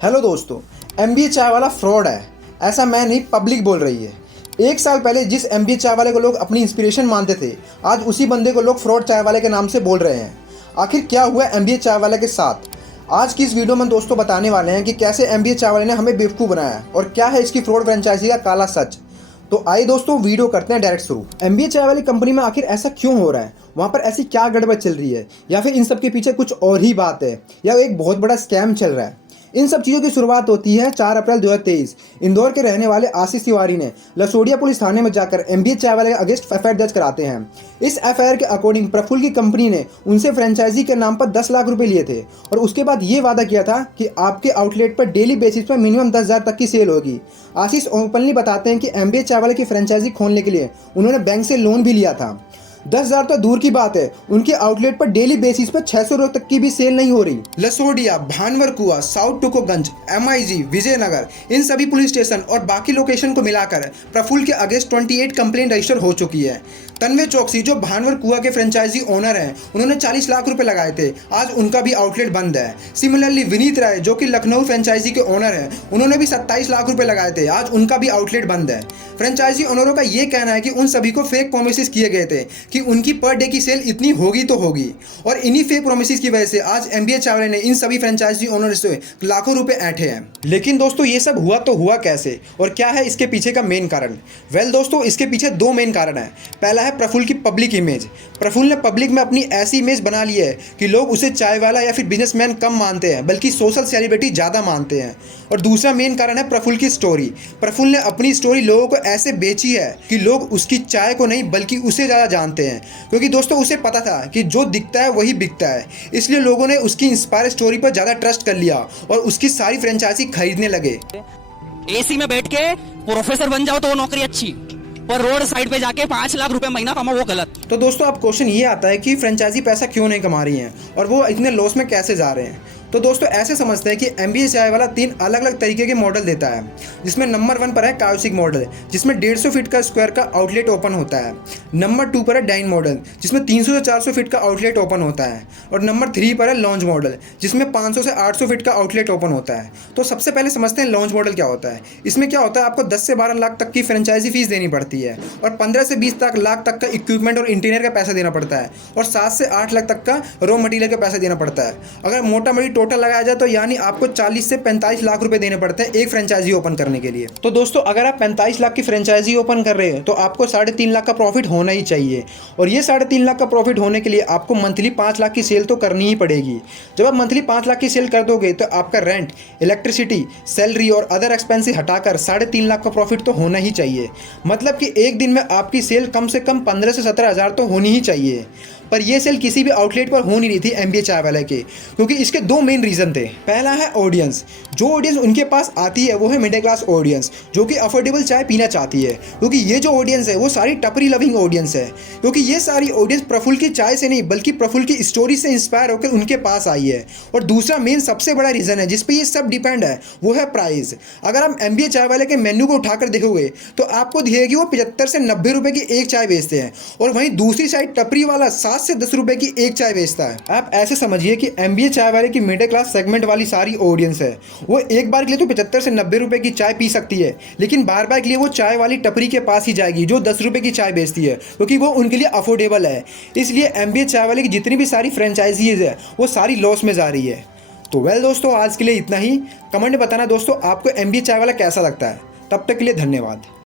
Hello दोस्तों, MBA चाय वाला फ्रॉड है, ऐसा मैं नहीं पब्लिक बोल रही है। एक साल पहले जिस एमबीए चाय वाले को लोग अपनी इंस्पिरेशन मानते थे, आज उसी बंदे को लोग फ्रॉड चाय वाले के नाम से बोल रहे हैं। आखिर क्या हुआ एमबीए चाय वाले के साथ? आज की इस वीडियो में दोस्तों बताने वाले हैं कि कैसे एमबीए चाय वाले ने हमें बेवकूफ़ बनाया और क्या है इसकी फ्रॉड फ्रेंचाइजी का काला सच। तो आइए दोस्तों वीडियो करते हैं डायरेक्ट शुरू। एमबीए चाय वाली कंपनी में आखिर ऐसा क्यों हो रहा है? वहाँ पर ऐसी क्या गड़बड़ चल रही है, या फिर इन सब के पीछे कुछ और ही बात है, या एक बहुत बड़ा स्कैम चल रहा है? इन सब चीज़ों की शुरुआत होती है 4 अप्रैल 2023। इंदौर के रहने वाले आशीष तिवारी ने लसोडिया पुलिस थाने में जाकर एमबीए चाय वाले के अगेंस्ट एफआईआर दर्ज कराते हैं। इस एफआईआर के अकॉर्डिंग प्रफुल्ल की कंपनी ने उनसे फ्रेंचाइजी के नाम पर 10 लाख रुपए लिए थे और उसके बाद ये वादा किया था कि आपके आउटलेट पर डेली बेसिस पर मिनिमम 10,000 तक की सेल होगी। आशीष ओपनली बताते हैं कि एमबीए चाय वाले की फ्रेंचाइजी खोलने के लिए उन्होंने बैंक से लोन भी लिया था। 10,000 तो दूर की बात है, उनके आउटलेट पर डेली बेसिस पर 600 रुपये तक की भी सेल नहीं हो रही। लसोडिया, भानवर कुआ, साउथ टुकोगंज, एमआईजी, विजयनगर, इन सभी पुलिस स्टेशन और बाकी लोकेशन को मिलाकर प्रफुल्ल के अगेंस्ट 28 कंप्लेंट रजिस्टर हो चुकी है। तन्वे चौकसी जो भानवर कुआ के फ्रेंचाइजी ओनर हैं, उन्होंने 40 लाख रुपए लगाए थे, आज उनका भी आउटलेट बंद है। सिमिलरली विनीत राय जो कि लखनऊ फ्रेंचाइजी के ओनर हैं, उन्होंने भी 27 लाख रुपए लगाए थे, आज उनका भी आउटलेट बंद है। फ्रेंचाइजी ओनरों का ये कहना है कि उन सभी को फेक प्रोमिस किए गए थे कि उनकी पर डे की सेल इतनी होगी तो होगी, और इन्हीं फेक प्रोमिस की वजह से आज एमबीए चाय वाले ने इन सभी फ्रेंचाइजी ओनर से लाखों रुपए ऐंठे हैं। लेकिन दोस्तों ये सब हुआ तो हुआ कैसे, और क्या है इसके पीछे का मेन कारण? वेल दोस्तों, इसके पीछे 2 मेन कारण है। पहला है प्रफुल्ल की पब्लिक इमेज। प्रफुल्ल ने पब्लिक में अपनी ऐसी इमेज बना ली है कि लोग उसे चाय वाला या फिर बिजनेसमैन कम मानते हैं, बल्कि सोशल सेलिब्रिटी ज़्यादा मानते हैं। और दूसरा मेन कारण है प्रफुल्ल की स्टोरी। प्रफुल्ल ने अपनी स्टोरी लोगों को ऐसे बेची है कि लोग उसकी चाय को नहीं बल्कि उसे ज़्यादा जानते हैं, क्योंकि दोस्तों उसे पता था कि जो दिखता है वही बिकता है। इसलिए लोगों ने उसकी इंस्पायर स्टोरी पर ज़्यादा ट्रस्ट कर लिया और उसकी सारी फ्रेंचाइजी खरीदने लगे। एसी में बैठ के प्रोफेसर बन जाओ तो वो नौकरी अच्छी, पर रोड साइड पे जाके 5 लाख रुपए महीना कमाओ वो गलत। तो दोस्तों अब क्वेश्चन ये आता है कि फ्रेंचाइजी पैसा क्यों नहीं कमा रही हैं और वो इतने लॉस में कैसे जा रहे हैं? तो दोस्तों ऐसे समझते हैं कि एमबीए चाय वाला 3 अलग अलग तरीके के मॉडल देता है, जिसमें नंबर 1 पर है कायोसिक मॉडल, जिसमें 150 फीट का स्क्वायर का आउटलेट ओपन होता है। नंबर 2 पर है डाइन मॉडल, जिसमें 300 से 400 फीट का आउटलेट ओपन होता है। और नंबर 3 पर है लॉन्च मॉडल, जिसमें 500 से 800 फीट का आउटलेट ओपन होता है। तो सबसे पहले समझते हैं लॉन्च मॉडल क्या होता है। इसमें क्या होता है, आपको 10 से 12 लाख तक की फ्रेंचाइजी फीस देनी पड़ती है और 15 से 20 लाख तक का इक्विपमेंट और इंटीरियर का पैसा देना पड़ता है और 7 से 8 लाख तक का रॉ मटेरियल का पैसा देना पड़ता है। अगर मोटा मोटी टोटल लगाया जाए तो यानी आपको 40 से 45 लाख रुपए देने पड़ते हैं एक फ्रेंचाइजी ओपन करने के लिए। तो दोस्तों अगर आप 45 लाख की फ्रेंचाइजी ओपन कर रहे हैं तो आपको 3.5 लाख का प्रॉफिट होना ही चाहिए, और ये 3.5 लाख का प्रॉफिट होने के लिए आपको मंथली 5 लाख की सेल तो करनी ही पड़ेगी। जब आप मंथली 5 लाख की सेल कर दोगे तो आपका रेंट, इलेक्ट्रिसिटी, सैलरी और अदर एक्सपेंसेस हटाकर 3.5 लाख का प्रॉफिट तो होना ही चाहिए। मतलब कि एक दिन में आपकी सेल कम से कम 15 से 17 हज़ार तो होनी ही चाहिए। पर यह सेल किसी भी आउटलेट पर हो नहीं रही थी एमबीए चाय वाले के, क्योंकि इसके 2 मेन रीज़न थे। पहला है ऑडियंस। जो ऑडियंस उनके पास आती है वो है मिडिल क्लास ऑडियंस, जो कि अफोर्डेबल चाय पीना चाहती है। क्योंकि ये जो ऑडियंस है वो सारी टपरी लविंग ऑडियंस है, क्योंकि ये सारी ऑडियंस प्रफुल्ल की चाय से नहीं बल्कि प्रफुल्ल की स्टोरी से इंस्पायर होकर उनके पास आई है। और दूसरा मेन सबसे बड़ा रीज़न है जिसपे ये सब डिपेंड है, वो है प्राइस। अगर हम एमबीए चाय वाले के मेन्यू को उठाकर देखोगे तो आपको दिखेगी वो 75 से 90 रुपए की एक चाय बेचते हैं, और वहीं दूसरी साइड टपरी वाला 7 से 10 रुपए की एक चाय बेचता है। आप ऐसे समझिए कि एमबीए चाय वाले की मिडिल क्लास सेगमेंट वाली सारी ऑडियंस है, वो एक बार के लिए तो 75 से 90 रुपए की चाय पी सकती है, लेकिन बार बार के लिए वो चाय वाली टपरी के पास ही जाएगी जो 10 रुपए की चाय बेचती है, क्योंकि वो उनके लिए अफोर्डेबल है। इसलिए एमबीए चाय वाले की जितनी भी सारी फ्रेंचाइजीज है वो सारी लॉस में जा रही है। तो वेल दोस्तों, आज के लिए इतना ही। कमेंट में बताना दोस्तों आपको एमबीए चाय वाला कैसा लगता है। तब तक के लिए धन्यवाद।